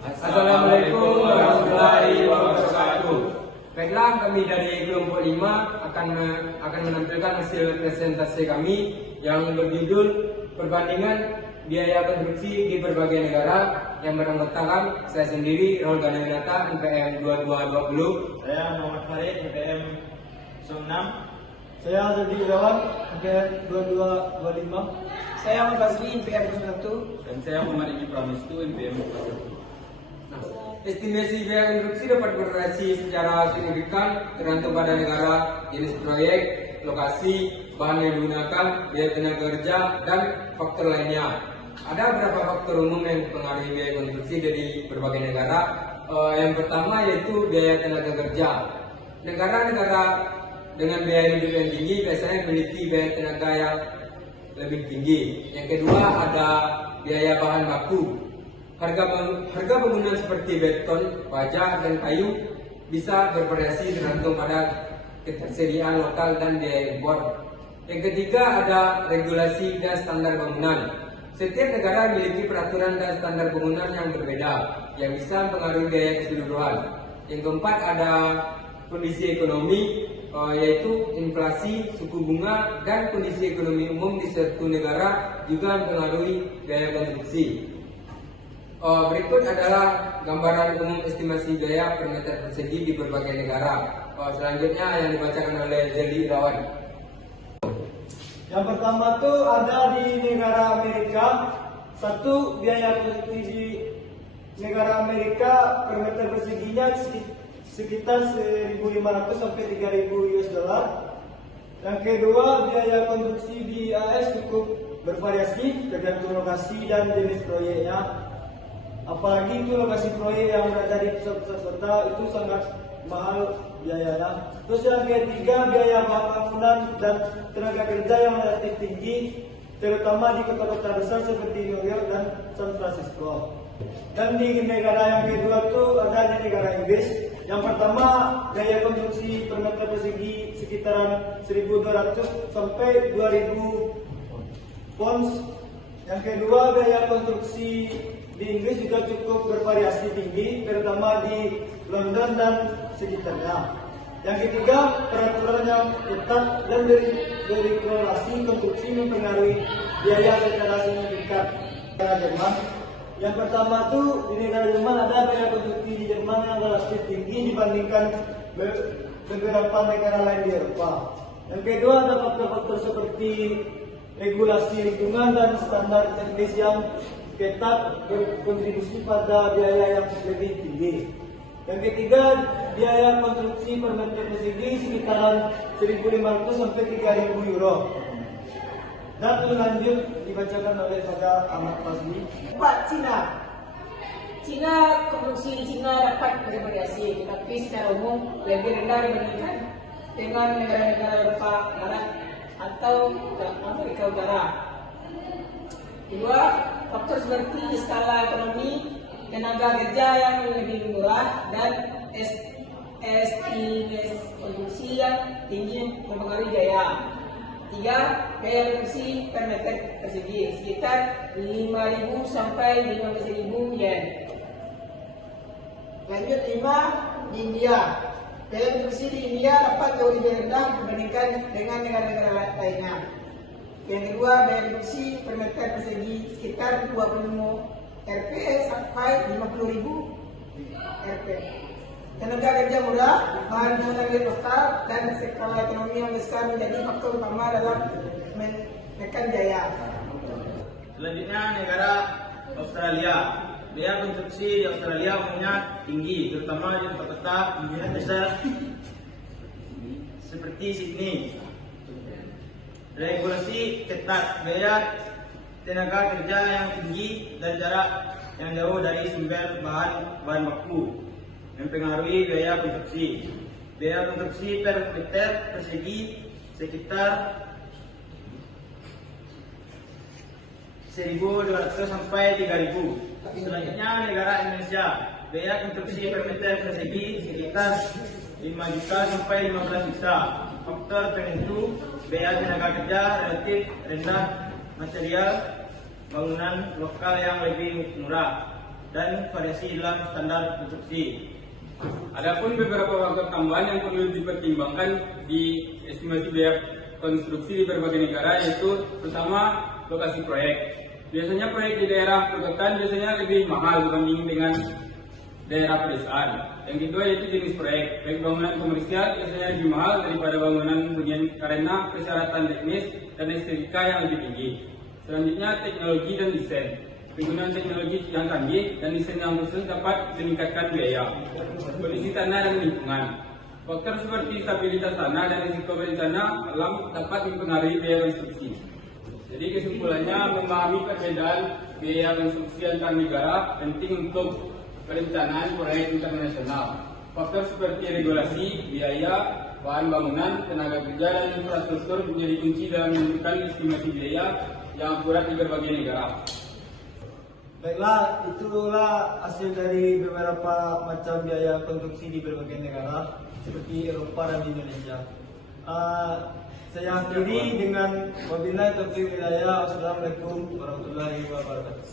Assalamualaikum warahmatullahi wabarakatuh. Baiklah, kami dari kelompok 5 akan menampilkan hasil presentasi kami yang berjudul Perbandingan Biaya Konstruksi di Berbagai Negara yang beranggotakan saya sendiri, Raul Ganewinata, NPM 2220. Saya Muhammad Farid, NPM 06. Saya Zedi Irawan, NPM 2225. Saya Ahmad Basri, NPM 01. Dan saya Muhammad Edi Pramistu, NPM 41. Estimasi biaya konstruksi dapat bervariasi secara signifikan tergantung pada negara, jenis proyek, lokasi, bahan yang digunakan, biaya tenaga kerja, dan faktor lainnya. Ada beberapa faktor umum yang mempengaruhi biaya konstruksi dari berbagai negara. Yang pertama yaitu biaya tenaga kerja. Negara-negara dengan biaya hidup yang tinggi biasanya memiliki biaya tenaga yang lebih tinggi. Yang kedua ada biaya bahan baku. Harga bangunan seperti beton, baja, dan kayu bisa bervariasi tergantung pada ketersediaan lokal dan biaya impor. Yang ketiga ada regulasi dan standar bangunan. Setiap negara memiliki peraturan dan standar bangunan yang berbeda yang bisa mempengaruhi biaya keseluruhan. Yang keempat ada kondisi ekonomi, yaitu inflasi, suku bunga, dan kondisi ekonomi umum di suatu negara juga mempengaruhi biaya konstruksi. Berikut adalah gambaran umum estimasi biaya per meter persegi di berbagai negara. Selanjutnya yang dibacakan oleh Zedi Irawan. Yang pertama tuh ada di negara Amerika. Satu, biaya konstruksi di negara Amerika per meter perseginya sekitar 1.500 sampai 3.000 US dollar. Yang kedua, biaya konstruksi di AS cukup bervariasi tergantung lokasi dan jenis proyeknya. Apalagi itu lokasi proyek yang berada di pusat-pusat kota itu sangat mahal biayanya. Terus yang ketiga, biaya bahan bangunan dan tenaga kerja yang relatif tinggi, terutama di kota-kota besar seperti New York dan San Francisco. Dan di negara yang kedua itu ada di negara Inggris. Yang pertama, biaya konstruksi per meter persegi sekitaran 1.200 sampai 2.000 pounds. Yang kedua, biaya konstruksi di Inggris juga cukup bervariasi tinggi, terutama di London dan sekitarnya. Yang ketiga, peraturan yang ketat dan berregulasi konstruksi mempengaruhi biaya secara signifikan. Negara Jerman. Yang pertama tuh di negara Jerman ada biaya konstruksi di Jerman yang relatif tinggi dibandingkan beberapa negara lain di Eropa. Yang kedua ada faktor-faktor seperti regulasi lingkungan dan standar teknis yang ketat berkontribusi pada biaya yang lebih tinggi. Yang ketiga, biaya konstruksi per meter persegi sekitaran 1.500 sampai 3.000 euro. Dan lanjut dibacakan oleh saudara Ahmad Basri. Cina konstruksi di Cina dapat bervariasi, tetapi secara umum lebih rendah dibandingkan dengan negara-negara Eropa Barat atau Amerika Utara. Kedua, faktor seperti skala ekonomi, tenaga kerja yang lebih murah, dan estimasi konstruksi yang tinggi mempengaruhi biaya. Tiga, biaya konstruksi per meter persegi sekitar 5.000 sampai 15.000 yen. Lanjut 5, di India. Biaya konstruksi di India dapat jauh lebih rendah dibandingkan dengan negara-negara lainnya. Yang kedua, biaya konstruksi per meter persegi sekitar 25 Rp sampai 50.000 Rp. Tenaga kerja murah, bahan bangunan lokal, dan skala ekonomi yang besar menjadi faktor utama dalam menekan biaya. Selanjutnya negara Australia. Biaya konstruksi di Australia umumnya tinggi, terutama di kota-kota besar seperti Sydney. Regulasi ketat, biaya tenaga kerja yang tinggi dan jarak yang jauh dari sumber bahan baku mempengaruhi biaya konstruksi. Biaya konstruksi per meter persegi sekitar 1.200 sampai 3.000. Selanjutnya negara Indonesia. Biaya konstruksi per meter persegi sekitar 5 juta sampai 15 juta. Faktor penentu biaya tenaga kerja relatif rendah, material bangunan lokal yang lebih murah. dan variasi dalam standar konstruksi. Adapun beberapa faktor tambahan yang perlu dipertimbangkan di estimasi biaya konstruksi di berbagai negara, yaitu pertama lokasi proyek. Biasanya proyek di daerah perkotaan biasanya lebih mahal dibanding dengan daerah pedesaan. Yang kedua yaitu jenis proyek. Baik bangunan komersial biasanya lebih mahal daripada bangunan hunian karena persyaratan teknis dan estetika yang lebih tinggi. Selanjutnya teknologi dan desain. Penggunaan teknologi yang canggih dan desain yang khusus dapat meningkatkan biaya. Kondisi tanah dan lingkungan. Faktor seperti stabilitas tanah dan risiko bencana alam dapat mempengaruhi biaya konstruksi. Jadi kesimpulannya, memahami perbedaan biaya konstruksi antar negara penting untuk perencanaan proyek internasional. Faktor seperti regulasi, biaya, bahan bangunan, tenaga kerja, dan infrastruktur menjadi kunci dalam menentukan estimasi biaya yang akurat di berbagai negara. Baiklah, itulah hasil dari beberapa macam biaya konstruksi di berbagai negara seperti Eropa dan Indonesia. Saya akhiri dengan wabillahi taufiq hidayah. Wassalamualaikum warahmatullahi wabarakatuh.